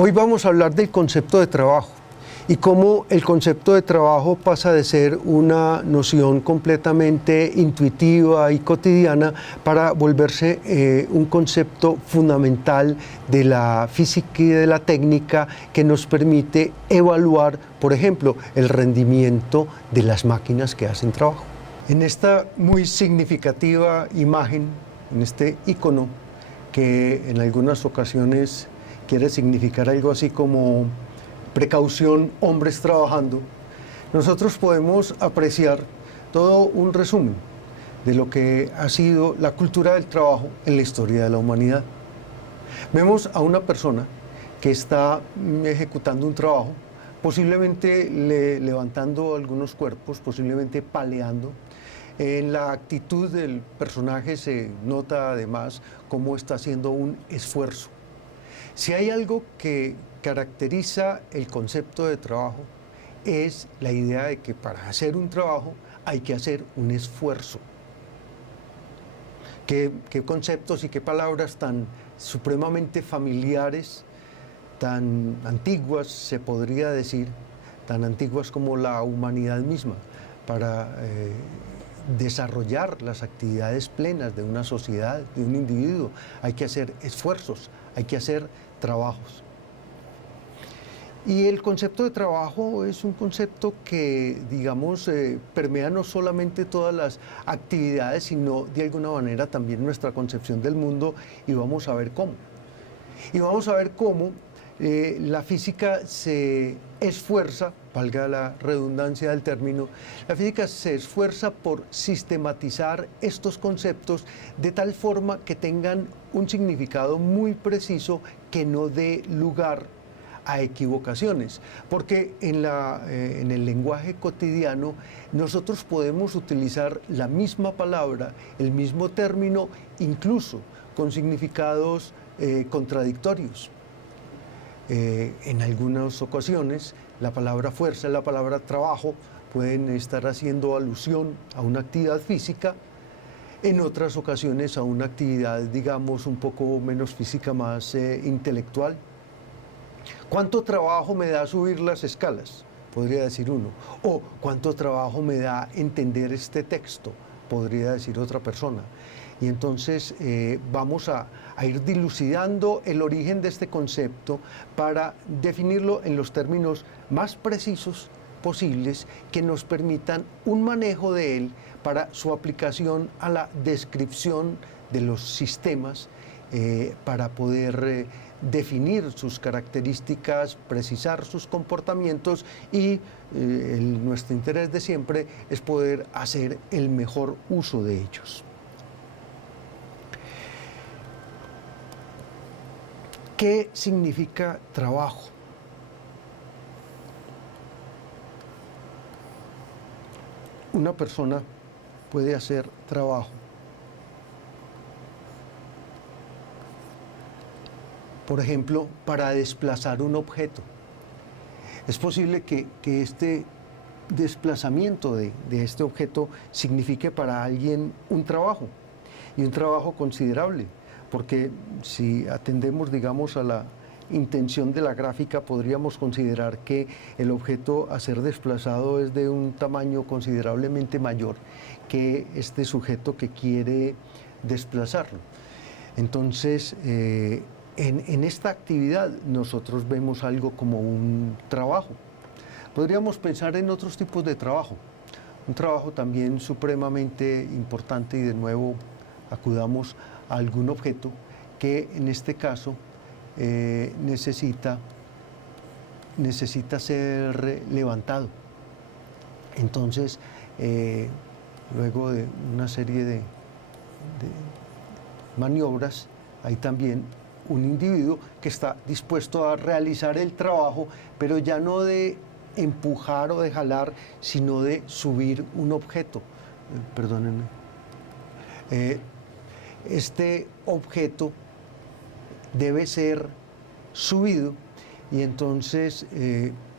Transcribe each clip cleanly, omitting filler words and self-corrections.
Hoy vamos a hablar del concepto de trabajo y cómo el concepto de trabajo pasa de ser una noción completamente intuitiva y cotidiana para volverse un concepto fundamental de la física y de la técnica que nos permite evaluar, por ejemplo, el rendimiento de las máquinas que hacen trabajo. En esta muy significativa imagen, en este icono, que en algunas ocasiones quiere significar algo así como precaución, hombres trabajando, nosotros podemos apreciar todo un resumen de lo que ha sido la cultura del trabajo en la historia de la humanidad. Vemos a una persona que está ejecutando un trabajo, posiblemente levantando algunos cuerpos, posiblemente paleando. En la actitud del personaje se nota además cómo está haciendo un esfuerzo. Si hay algo que caracteriza el concepto de trabajo, es la idea de que para hacer un trabajo hay que hacer un esfuerzo. ¿Qué conceptos y qué palabras tan supremamente familiares, tan antiguas, se podría decir, tan antiguas como la humanidad misma, para desarrollar las actividades plenas de una sociedad, de un individuo? Hay que hacer esfuerzos, hay que hacer trabajos. Y el concepto de trabajo es un concepto que, digamos, permea no solamente todas las actividades, sino de alguna manera también nuestra concepción del mundo, y vamos a ver cómo. Y vamos a ver cómo la física se esfuerza, valga la redundancia del término, la física se esfuerza por sistematizar estos conceptos de tal forma que tengan un significado muy preciso que no dé lugar a equivocaciones, porque en el lenguaje cotidiano nosotros podemos utilizar la misma palabra, el mismo término, incluso con significados contradictorios. En algunas ocasiones la palabra fuerza y la palabra trabajo pueden estar haciendo alusión a una actividad física, en otras ocasiones a una actividad, digamos, un poco menos física, más intelectual. ¿Cuánto trabajo me da subir las escalas?, podría decir uno. O ¿cuánto trabajo me da entender este texto?, podría decir otra persona. Y entonces vamos a ir dilucidando el origen de este concepto para definirlo en los términos más precisos posibles que nos permitan un manejo de él para su aplicación a la descripción de los sistemas, para poder definir sus características, precisar sus comportamientos y nuestro interés de siempre es poder hacer el mejor uso de ellos. ¿Qué significa trabajo? Una persona puede hacer trabajo, por ejemplo, para desplazar un objeto. Es posible que este desplazamiento de este objeto signifique para alguien un trabajo, y un trabajo considerable, porque si atendemos, digamos, a la intención de la gráfica, podríamos considerar que el objeto a ser desplazado es de un tamaño considerablemente mayor que este sujeto que quiere desplazarlo. Entonces, en esta actividad nosotros vemos algo como un trabajo. Podríamos pensar en otros tipos de trabajo. Un trabajo también supremamente importante, y de nuevo acudamos a algún objeto que en este caso necesita ser levantado. Entonces, luego de una serie de maniobras, hay también un individuo que está dispuesto a realizar el trabajo, pero ya no de empujar o de jalar, sino de subir un objeto. Perdónenme. Este objeto debe ser subido, y entonces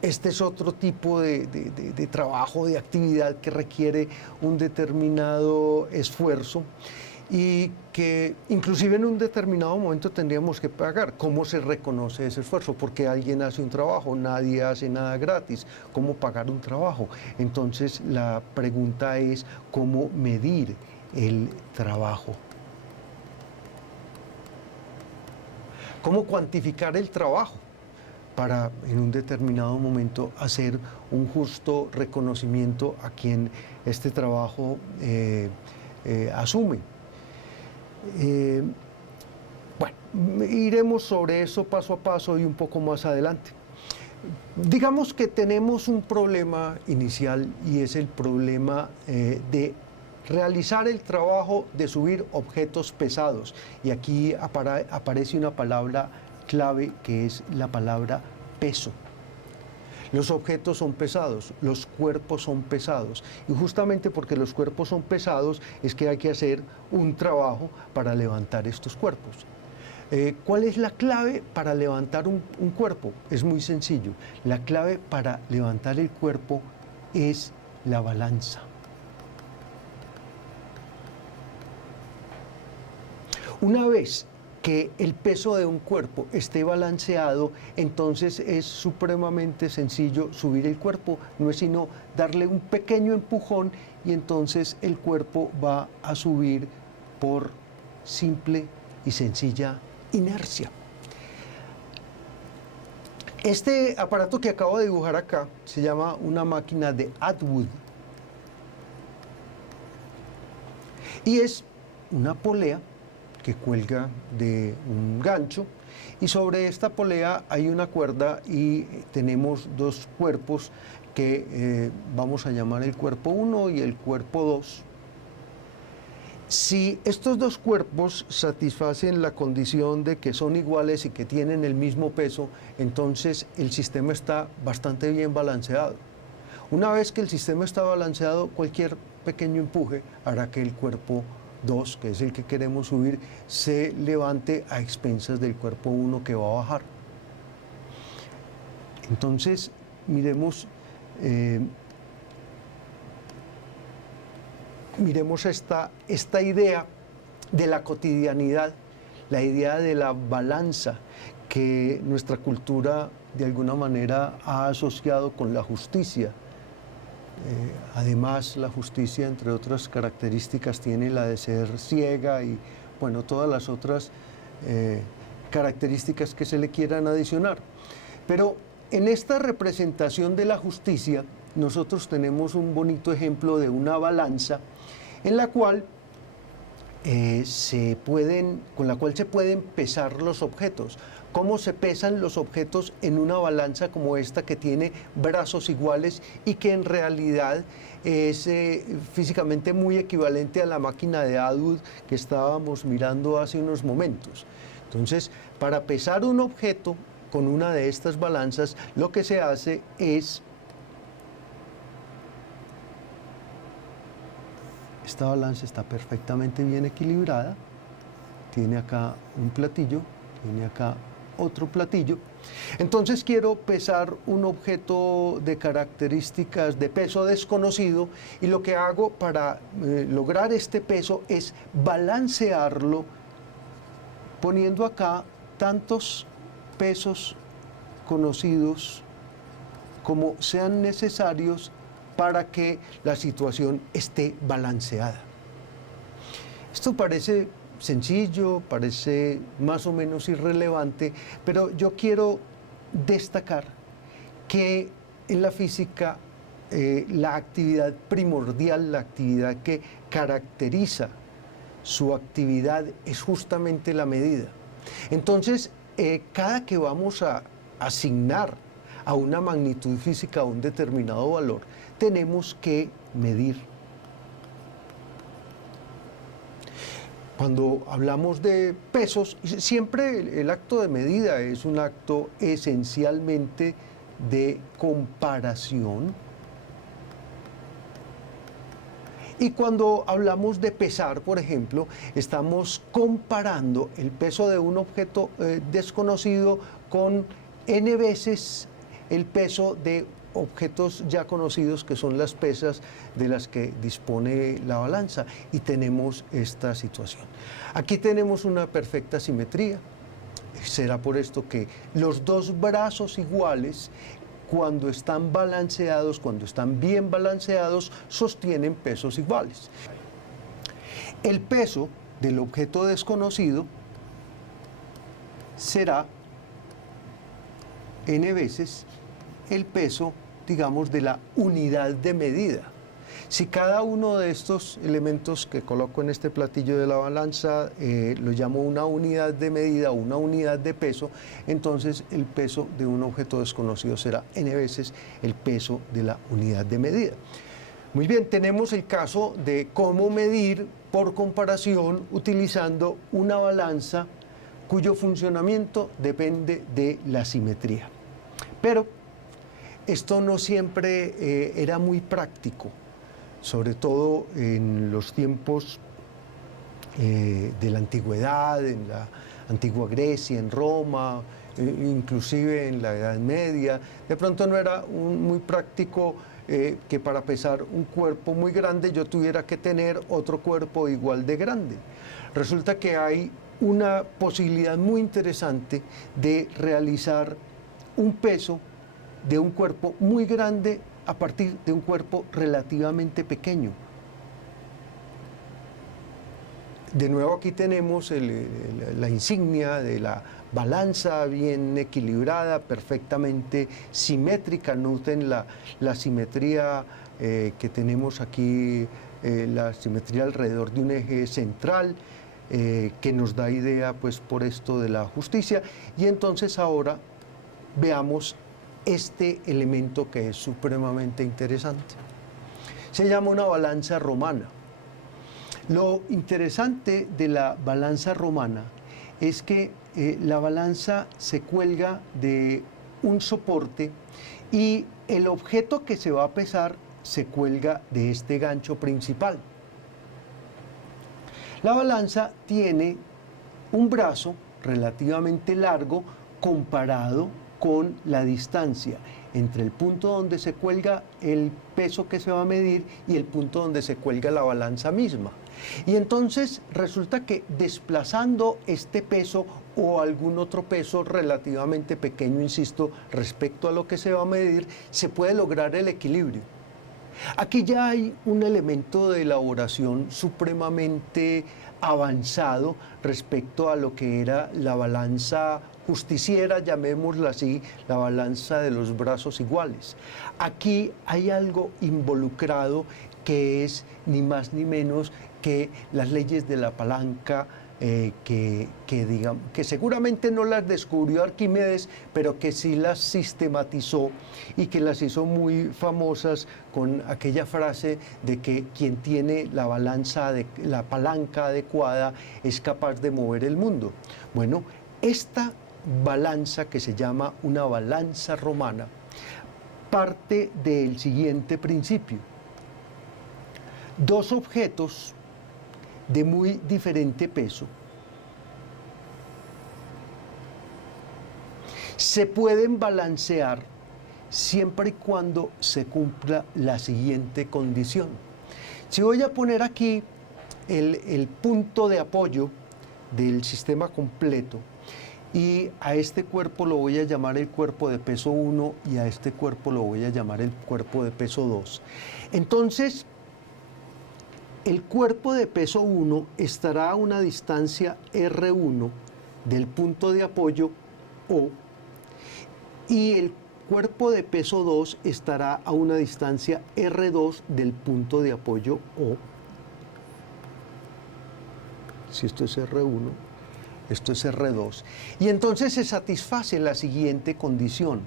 este es otro tipo de trabajo, de actividad que requiere un determinado esfuerzo. y que inclusive en un determinado momento tendríamos que pagar. ¿Cómo se reconoce ese esfuerzo? Porque alguien hace un trabajo, nadie hace nada gratis. ¿Cómo pagar un trabajo? Entonces la pregunta es ¿cómo medir el trabajo? ¿Cómo cuantificar el trabajo para en un determinado momento hacer un justo reconocimiento a quien este trabajo asume? Bueno, iremos sobre eso paso a paso y un poco más adelante. Digamos que tenemos un problema inicial y es el problema de realizar el trabajo de subir objetos pesados. Y aquí aparece una palabra clave que es la palabra peso. Los objetos son pesados, los cuerpos son pesados. Y justamente porque los cuerpos son pesados es que hay que hacer un trabajo para levantar estos cuerpos. ¿Cuál es la clave para levantar un cuerpo? Es muy sencillo. La clave para levantar el cuerpo es la balanza. Una vez que el peso de un cuerpo esté balanceado, entonces es supremamente sencillo subir el cuerpo. No es sino darle un pequeño empujón y entonces el cuerpo va a subir por simple y sencilla inercia. Este aparato que acabo de dibujar acá se llama una máquina de Atwood y es una polea que cuelga de un gancho y sobre esta polea hay una cuerda y tenemos dos cuerpos que vamos a llamar el cuerpo 1 y el cuerpo 2. Si estos dos cuerpos satisfacen la condición de que son iguales y que tienen el mismo peso, entonces el sistema está bastante bien balanceado. Una vez que el sistema está balanceado, cualquier pequeño empuje hará que el cuerpo 2, que es el que queremos subir, se levante a expensas del cuerpo 1 que va a bajar. Entonces, miremos esta idea de la cotidianidad, la idea de la balanza que nuestra cultura de alguna manera ha asociado con la justicia. Además, la justicia, entre otras características, tiene la de ser ciega y, bueno, todas las otras características que se le quieran adicionar. Pero en esta representación de la justicia, nosotros tenemos un bonito ejemplo de una balanza en la cual con la cual se pueden pesar los objetos. ¿Cómo se pesan los objetos en una balanza como esta que tiene brazos iguales y que en realidad es físicamente muy equivalente a la máquina de Atwood que estábamos mirando hace unos momentos? Entonces, para pesar un objeto con una de estas balanzas, lo que se hace es esta balanza está perfectamente bien equilibrada, tiene acá un platillo, tiene acá otro platillo. Entonces quiero pesar un objeto de características de peso desconocido y lo que hago para lograr este peso es balancearlo poniendo acá tantos pesos conocidos como sean necesarios para que la situación esté balanceada. Esto parece sencillo, parece más o menos irrelevante, pero yo quiero destacar que en la física la actividad primordial, la actividad que caracteriza su actividad es justamente la medida. Entonces, cada que vamos a asignar a una magnitud física un determinado valor, tenemos que medir. Cuando hablamos de pesos, siempre el acto de medida es un acto esencialmente de comparación. Y cuando hablamos de pesar, por ejemplo, estamos comparando el peso de un objeto desconocido con n veces el peso de objetos ya conocidos que son las pesas de las que dispone la balanza y tenemos esta situación. Aquí tenemos una perfecta simetría. Será por esto que los dos brazos iguales, cuando están balanceados, cuando están bien balanceados, sostienen pesos iguales. El peso del objeto desconocido será n veces el peso, digamos, de la unidad de medida. Si cada uno de estos elementos que coloco en este platillo de la balanza lo llamo una unidad de medida o una unidad de peso, entonces el peso de un objeto desconocido será n veces el peso de la unidad de medida. Muy bien, tenemos el caso de cómo medir por comparación utilizando una balanza cuyo funcionamiento depende de la simetría. Pero esto no siempre era muy práctico, sobre todo en los tiempos de la antigüedad, en la antigua Grecia, en Roma, inclusive en la Edad Media. De pronto no era muy práctico que para pesar un cuerpo muy grande yo tuviera que tener otro cuerpo igual de grande. Resulta que hay una posibilidad muy interesante de realizar un peso de un cuerpo muy grande a partir de un cuerpo relativamente pequeño. De nuevo aquí tenemos la insignia de la balanza bien equilibrada, perfectamente simétrica. Noten la simetría que tenemos aquí, la simetría alrededor de un eje central, que nos da idea pues por esto de la justicia. Y entonces ahora veamos este elemento que es supremamente interesante. Se llama una balanza romana. Lo interesante de la balanza romana es que la balanza se cuelga de un soporte y el objeto que se va a pesar se cuelga de este gancho principal. La balanza tiene un brazo relativamente largo comparado con la distancia entre el punto donde se cuelga el peso que se va a medir y el punto donde se cuelga la balanza misma. Y entonces resulta que desplazando este peso o algún otro peso relativamente pequeño, insisto, respecto a lo que se va a medir, se puede lograr el equilibrio. Aquí ya hay un elemento de elaboración supremamente avanzado respecto a lo que era la balanza justiciera, llamémosla así, la balanza de los brazos iguales. Aquí hay algo involucrado que es ni más ni menos que las leyes de la palanca, que seguramente no las descubrió Arquímedes, pero que sí las sistematizó y que las hizo muy famosas con aquella frase de que quien tiene la palanca adecuada es capaz de mover el mundo. Bueno, esta balanza, que se llama una balanza romana, parte del siguiente principio. Dos objetos de muy diferente peso se pueden balancear siempre y cuando se cumpla la siguiente condición. Si voy a poner aquí el punto de apoyo del sistema completo, y a este cuerpo lo voy a llamar el cuerpo de peso 1 y a este cuerpo lo voy a llamar el cuerpo de peso 2. Entonces, el cuerpo de peso 1 estará a una distancia R1 del punto de apoyo O y el cuerpo de peso 2 estará a una distancia R2 del punto de apoyo O. Si esto es R1, esto es R2. Y entonces se satisface la siguiente condición.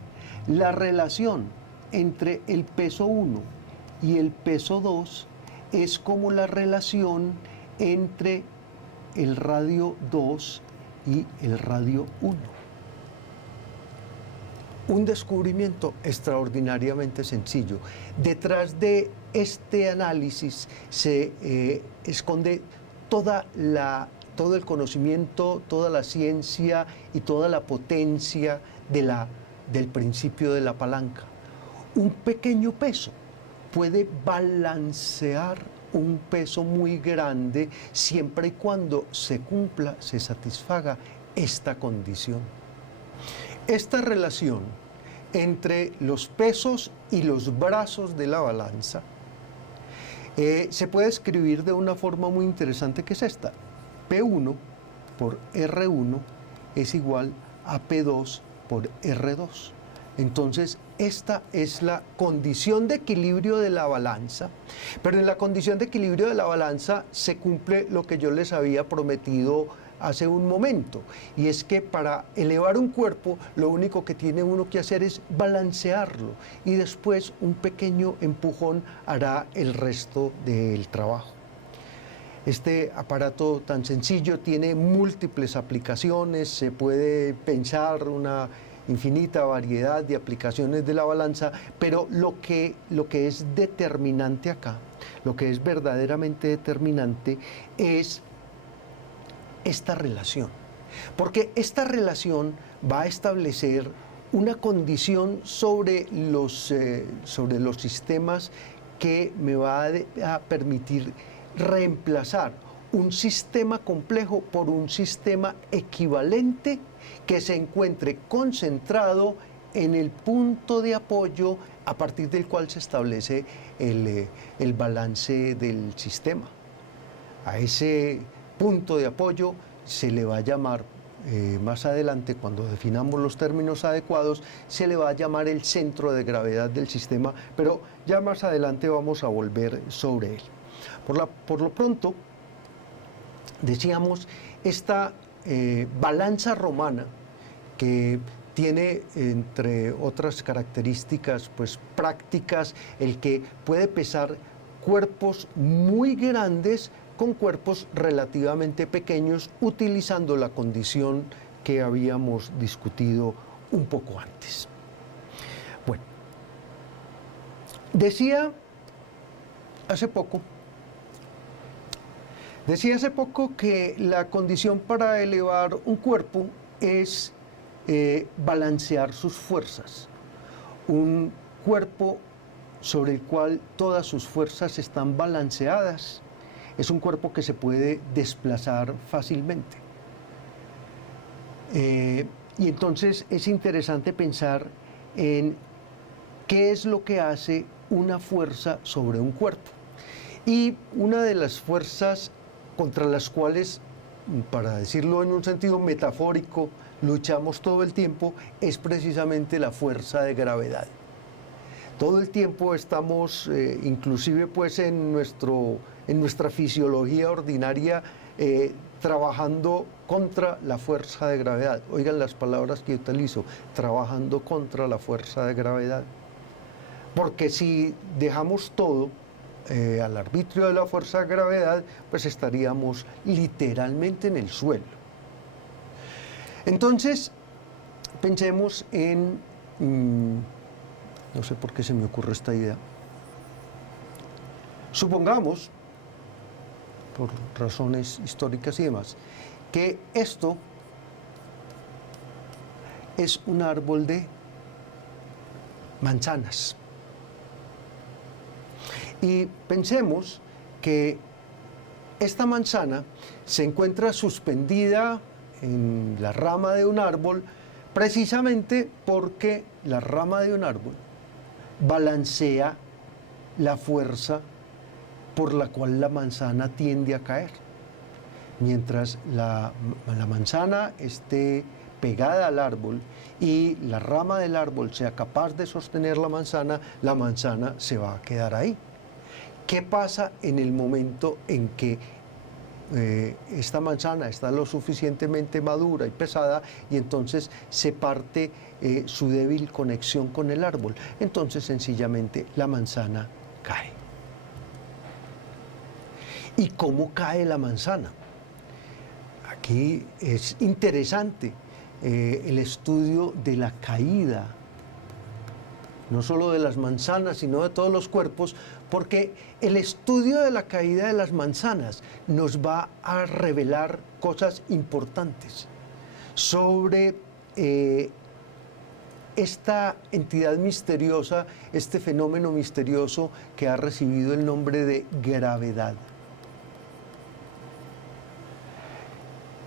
La relación entre el peso 1 y el peso 2 es como la relación entre el radio 2 y el radio 1. Un descubrimiento extraordinariamente sencillo. Detrás de este análisis se esconde todo el conocimiento, toda la ciencia y toda la potencia del principio de la palanca. un pequeño peso puede balancear un peso muy grande siempre y cuando se cumpla, se satisfaga esta condición. Esta relación entre los pesos y los brazos de la balanza se puede escribir de una forma muy interesante, que es esta. P1 por R1 es igual a P2 por R2. Entonces, esta es la condición de equilibrio de la balanza, pero en la condición de equilibrio de la balanza se cumple lo que yo les había prometido hace un momento, y es que para elevar un cuerpo lo único que tiene uno que hacer es balancearlo, y después un pequeño empujón hará el resto del trabajo. Este aparato tan sencillo tiene múltiples aplicaciones, se puede pensar una infinita variedad de aplicaciones de la balanza, pero lo que es determinante acá, lo que es verdaderamente determinante es esta relación, porque esta relación va a establecer una condición sobre los sistemas que me va a permitir reemplazar un sistema complejo por un sistema equivalente que se encuentre concentrado en el punto de apoyo a partir del cual se establece el balance del sistema. A ese punto de apoyo se le va a llamar, más adelante, cuando definamos los términos adecuados, se le va a llamar el centro de gravedad del sistema, pero ya más adelante vamos a volver sobre él. Por lo pronto, decíamos, esta balanza romana, que tiene, entre otras características pues, prácticas, el que puede pesar cuerpos muy grandes con cuerpos relativamente pequeños, utilizando la condición que habíamos discutido un poco antes. Bueno, decía hace poco que la condición para elevar un cuerpo es balancear sus fuerzas. Un cuerpo sobre el cual todas sus fuerzas están balanceadas es un cuerpo que se puede desplazar fácilmente. Y entonces es interesante pensar en qué es lo que hace una fuerza sobre un cuerpo. Y una de las fuerzas contra las cuales, para decirlo en un sentido metafórico, luchamos todo el tiempo, es precisamente la fuerza de gravedad. Todo el tiempo estamos, inclusive pues en nuestra fisiología ordinaria, trabajando contra la fuerza de gravedad. Oigan las palabras que utilizo, trabajando contra la fuerza de gravedad. Porque si dejamos todo al arbitrio de la fuerza de gravedad, pues estaríamos literalmente en el suelo. Entonces, pensemos en, no sé por qué se me ocurre esta idea. Supongamos, por razones históricas y demás, que esto es un árbol de manzanas. Y pensemos que esta manzana se encuentra suspendida en la rama de un árbol precisamente porque la rama de un árbol balancea la fuerza por la cual la manzana tiende a caer. Mientras la manzana esté pegada al árbol y la rama del árbol sea capaz de sostener la manzana se va a quedar ahí. ¿Qué pasa en el momento en que esta manzana está lo suficientemente madura y pesada y entonces se parte su débil conexión con el árbol? Entonces sencillamente la manzana cae. ¿Y cómo cae la manzana? Aquí es interesante el estudio de la caída, no solo de las manzanas, sino de todos los cuerpos, porque el estudio de la caída de las manzanas nos va a revelar cosas importantes sobre esta entidad misteriosa, este fenómeno misterioso que ha recibido el nombre de gravedad.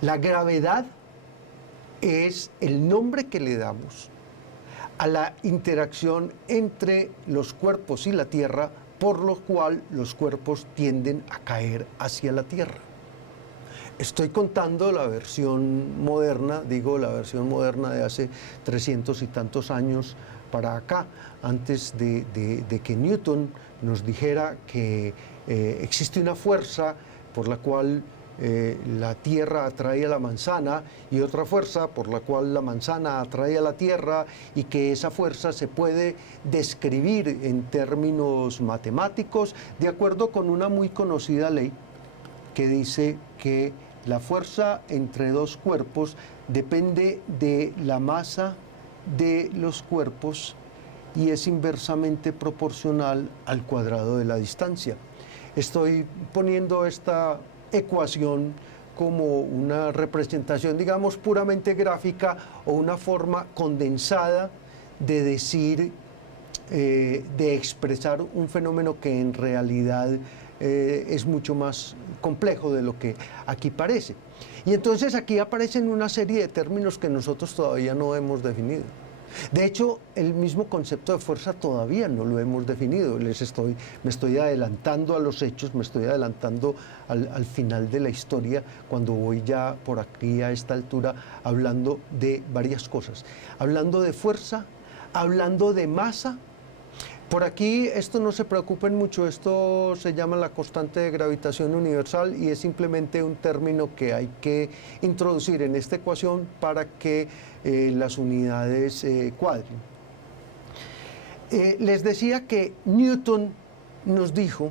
La gravedad es el nombre que le damos a la interacción entre los cuerpos y la Tierra, por lo cual los cuerpos tienden a caer hacia la Tierra. Estoy contando la versión moderna, digo la versión moderna de hace 300 y tantos años para acá, antes de que Newton nos dijera que existe una fuerza por la cual la Tierra atrae a la manzana y otra fuerza por la cual la manzana atrae a la Tierra, y que esa fuerza se puede describir en términos matemáticos de acuerdo con una muy conocida ley que dice que la fuerza entre dos cuerpos depende de la masa de los cuerpos y es inversamente proporcional al cuadrado de la distancia. Estoy poniendo esta ecuación como una representación, digamos, puramente gráfica o una forma condensada de decir, de expresar un fenómeno que en realidad es mucho más complejo de lo que aquí parece. Y entonces aquí aparecen una serie de términos que nosotros todavía no hemos definido. De hecho, el mismo concepto de fuerza todavía no lo hemos definido. Me estoy adelantando a los hechos, me estoy adelantando al final de la historia, cuando voy ya por aquí a esta altura hablando de varias cosas. Hablando de fuerza, hablando de masa. Por aquí, esto no se preocupen mucho, esto se llama la constante de gravitación universal y es simplemente un término que hay que introducir en esta ecuación para que las unidades cuadren. Les decía que Newton nos dijo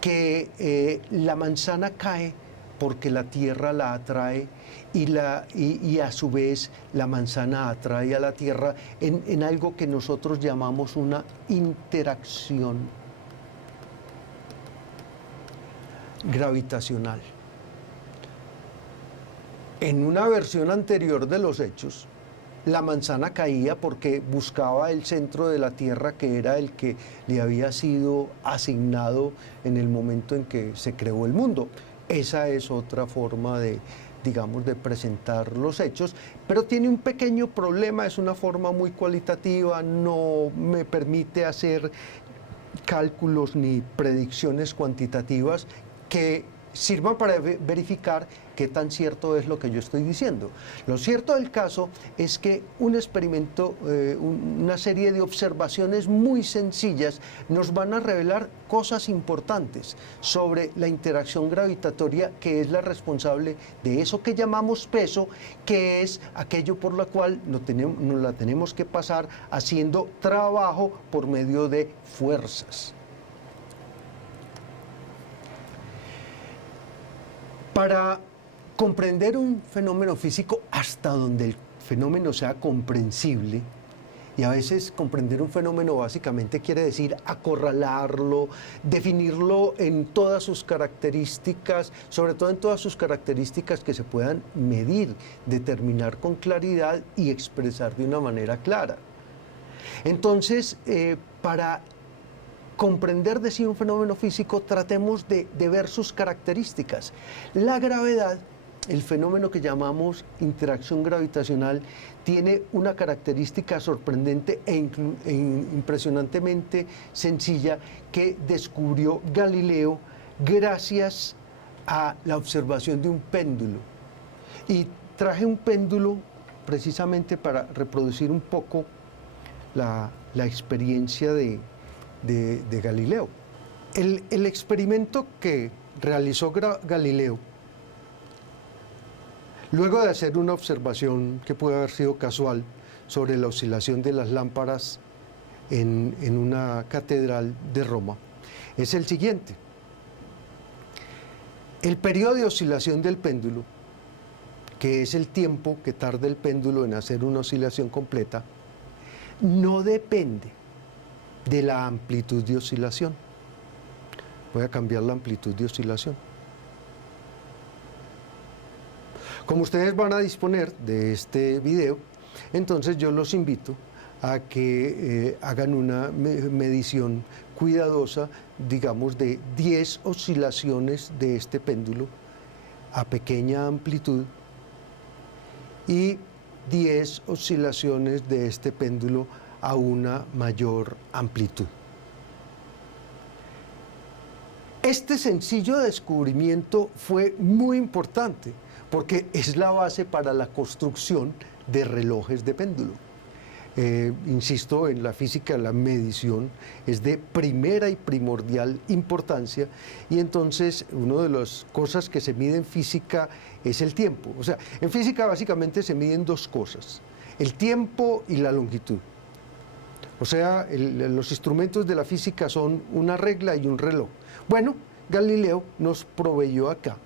que la manzana cae porque la Tierra la atrae y a su vez la manzana atrae a la Tierra en algo que nosotros llamamos una interacción gravitacional. En una versión anterior de los hechos, la manzana caía porque buscaba el centro de la Tierra, que era el que le había sido asignado en el momento en que se creó el mundo. Esa es otra forma de, digamos, de presentar los hechos, pero tiene un pequeño problema, es una forma muy cualitativa, no me permite hacer cálculos ni predicciones cuantitativas que sirvan para verificar qué tan cierto es lo que yo estoy diciendo. Lo cierto del caso es que un experimento, una serie de observaciones muy sencillas nos van a revelar cosas importantes sobre la interacción gravitatoria, que es la responsable de eso que llamamos peso, que es aquello por lo cual nos la tenemos que pasar haciendo trabajo por medio de fuerzas. Para comprender un fenómeno físico hasta donde el fenómeno sea comprensible, y a veces comprender un fenómeno básicamente quiere decir acorralarlo, definirlo en todas sus características, sobre todo en todas sus características que se puedan medir, determinar con claridad y expresar de una manera clara. Entonces, para comprender de sí un fenómeno físico, tratemos de ver sus características. La gravedad, el fenómeno que llamamos interacción gravitacional, tiene una característica sorprendente e impresionantemente sencilla que descubrió Galileo gracias a la observación de un péndulo. Y traje un péndulo precisamente para reproducir un poco la experiencia de Galileo. El experimento que realizó Galileo, luego de hacer una observación que puede haber sido casual sobre la oscilación de las lámparas en una catedral de Roma, es el siguiente. El periodo de oscilación del péndulo, que es el tiempo que tarda el péndulo en hacer una oscilación completa, no depende de la amplitud de oscilación. Voy a cambiar la amplitud de oscilación. Como ustedes van a disponer de este video, entonces yo los invito a que hagan una medición cuidadosa, digamos, de 10 oscilaciones de este péndulo a pequeña amplitud y 10 oscilaciones de este péndulo a una mayor amplitud. Este sencillo descubrimiento fue muy importante porque es la base para la construcción de relojes de péndulo. Insisto, en la física la medición es de primera y primordial importancia, y entonces una de las cosas que se mide en física es el tiempo. O sea, en física básicamente se miden dos cosas: el tiempo y la longitud. O sea, los instrumentos de la física son una regla y un reloj. Bueno, Galileo nos proveyó acá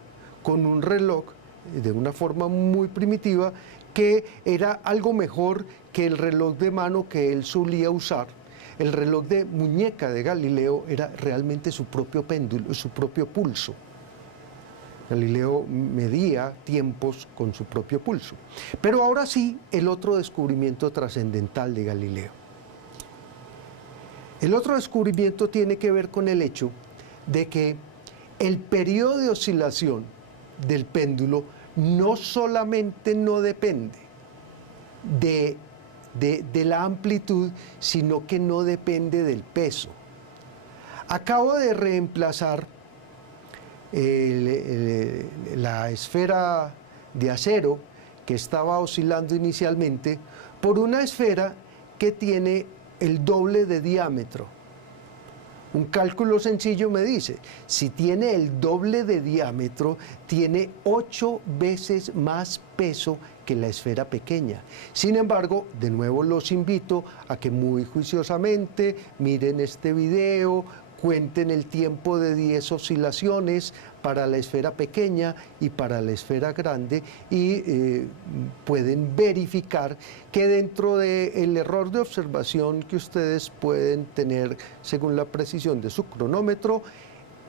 con un reloj de una forma muy primitiva que era algo mejor que el reloj de mano que él solía usar. El reloj de muñeca de Galileo era realmente su propio péndulo, su propio pulso. Galileo medía tiempos con su propio pulso. Pero ahora sí, el otro descubrimiento trascendental de Galileo. El otro descubrimiento tiene que ver con el hecho de que el periodo de oscilación del péndulo no solamente no depende de la amplitud, sino que no depende del peso. Acabo de reemplazar la esfera de acero que estaba oscilando inicialmente por una esfera que tiene el doble de diámetro. Un cálculo sencillo me dice, si tiene el doble de diámetro, tiene 8 veces más peso que la esfera pequeña. Sin embargo, de nuevo los invito a que muy juiciosamente miren este video, cuenten el tiempo de 10 oscilaciones para la esfera pequeña y para la esfera grande, y pueden verificar que dentro del error de observación que ustedes pueden tener según la precisión de su cronómetro,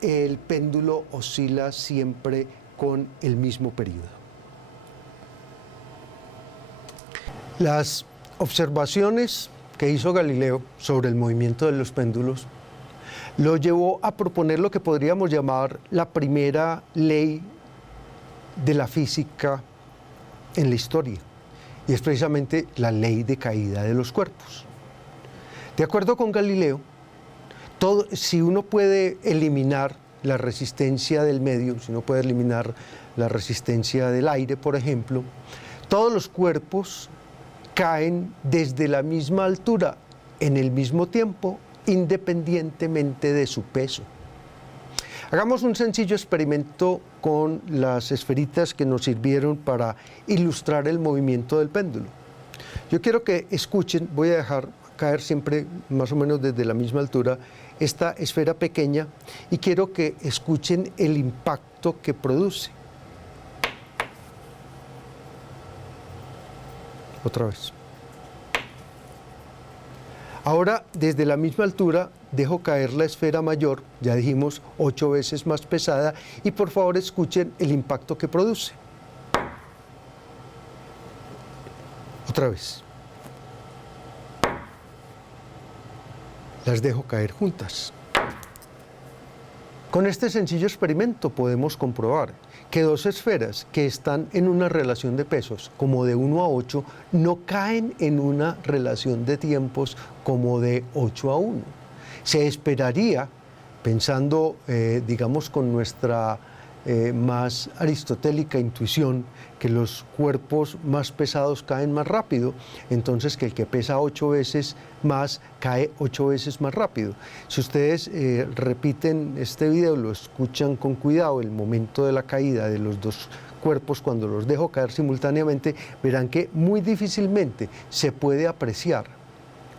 el péndulo oscila siempre con el mismo periodo. Las observaciones que hizo Galileo sobre el movimiento de los péndulos lo llevó a proponer lo que podríamos llamar la primera ley de la física en la historia, y es precisamente la ley de caída de los cuerpos. De acuerdo con Galileo, si uno puede eliminar la resistencia del medio, si uno puede eliminar la resistencia del aire, por ejemplo, todos los cuerpos caen desde la misma altura en el mismo tiempo, independientemente de su peso. Hagamos un sencillo experimento con las esferitas que nos sirvieron para ilustrar el movimiento del péndulo. Yo quiero que escuchen, voy a dejar caer siempre más o menos desde la misma altura esta esfera pequeña, y quiero que escuchen el impacto que produce. Otra vez. Ahora, desde la misma altura, dejo caer la esfera mayor, ya dijimos 8 veces más pesada, y por favor escuchen el impacto que produce. Otra vez. Las dejo caer juntas. Con este sencillo experimento podemos comprobar que dos esferas que están en una relación de pesos como de 1 a 8 no caen en una relación de tiempos como de 8 a 1. Se esperaría, pensando, digamos, con nuestra más aristotélica intuición, que los cuerpos más pesados caen más rápido, entonces que el que pesa 8 veces más cae 8 veces más rápido. Si ustedes repiten este video, lo escuchan con cuidado, el momento de la caída de los dos cuerpos, cuando los dejo caer simultáneamente, verán que muy difícilmente se puede apreciar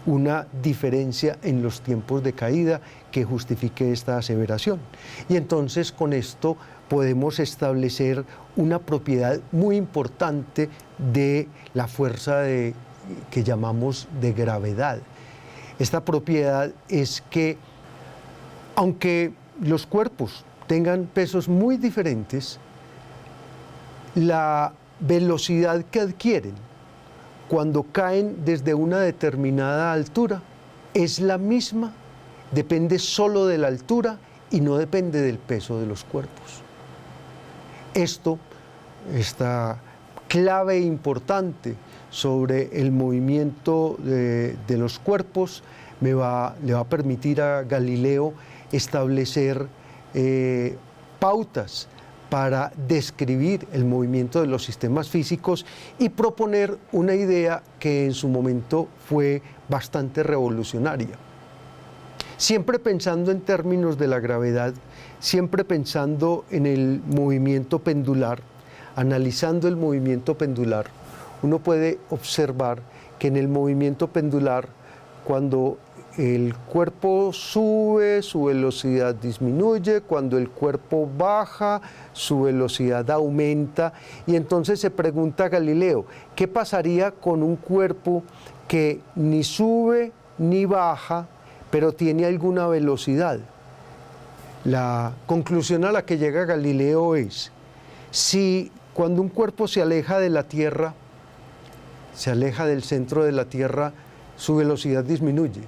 una diferencia en los tiempos de caída que justifique esta aseveración. Y entonces con esto podemos establecer una propiedad muy importante de la fuerza que llamamos de gravedad. Esta propiedad es que, aunque los cuerpos tengan pesos muy diferentes, la velocidad que adquieren cuando caen desde una determinada altura es la misma, depende solo de la altura y no depende del peso de los cuerpos. Esta clave importante sobre el movimiento de los cuerpos le va a permitir a Galileo establecer pautas para describir el movimiento de los sistemas físicos y proponer una idea que en su momento fue bastante revolucionaria. Siempre pensando en términos de la gravedad, siempre pensando en el movimiento pendular, analizando el movimiento pendular, uno puede observar que en el movimiento pendular, cuando el cuerpo sube, su velocidad disminuye, cuando el cuerpo baja, su velocidad aumenta, y entonces se pregunta Galileo, ¿qué pasaría con un cuerpo que ni sube ni baja, pero tiene alguna velocidad? La conclusión a la que llega Galileo es, si cuando un cuerpo se aleja de la Tierra, se aleja del centro de la Tierra, su velocidad disminuye.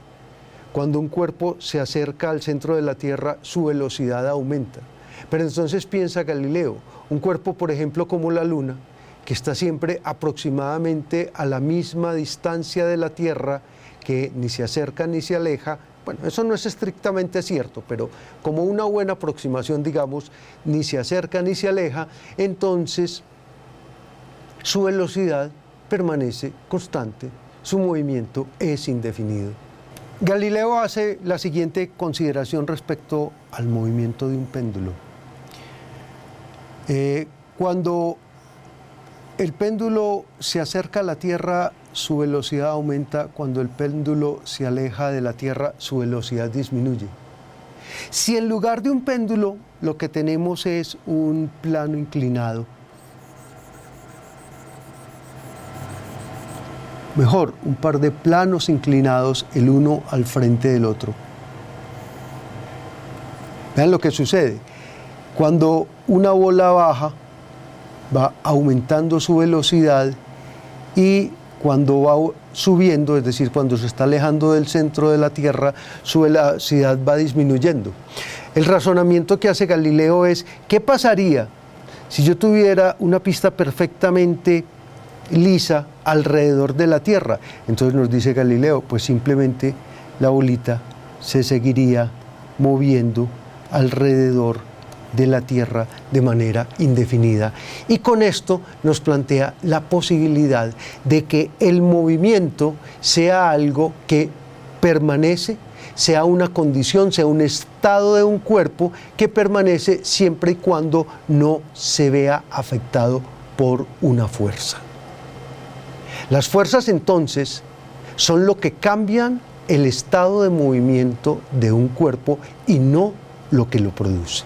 Cuando un cuerpo se acerca al centro de la Tierra, su velocidad aumenta. Pero entonces piensa Galileo, un cuerpo, por ejemplo, como la Luna, que está siempre aproximadamente a la misma distancia de la Tierra, que ni se acerca ni se aleja, bueno, eso no es estrictamente cierto, pero como una buena aproximación, digamos, ni se acerca ni se aleja, entonces su velocidad permanece constante, su movimiento es indefinido. Galileo hace la siguiente consideración respecto al movimiento de un péndulo. Cuando el péndulo se acerca a la Tierra, su velocidad aumenta. Cuando el péndulo se aleja de la Tierra, su velocidad disminuye. Si en lugar de un péndulo lo que tenemos es un plano inclinado, mejor, un par de planos inclinados el uno al frente del otro. Vean lo que sucede. Cuando una bola baja, va aumentando su velocidad y cuando va subiendo, es decir, cuando se está alejando del centro de la Tierra, su velocidad va disminuyendo. El razonamiento que hace Galileo es, ¿qué pasaría si yo tuviera una pista perfectamente lisa alrededor de la Tierra? Entonces nos dice Galileo, pues simplemente la bolita se seguiría moviendo alrededor de la Tierra de manera indefinida. Y con esto nos plantea la posibilidad de que el movimiento sea algo que permanece, sea una condición, sea un estado de un cuerpo que permanece siempre y cuando no se vea afectado por una fuerza. Las fuerzas entonces son lo que cambian el estado de movimiento de un cuerpo y no lo que lo produce.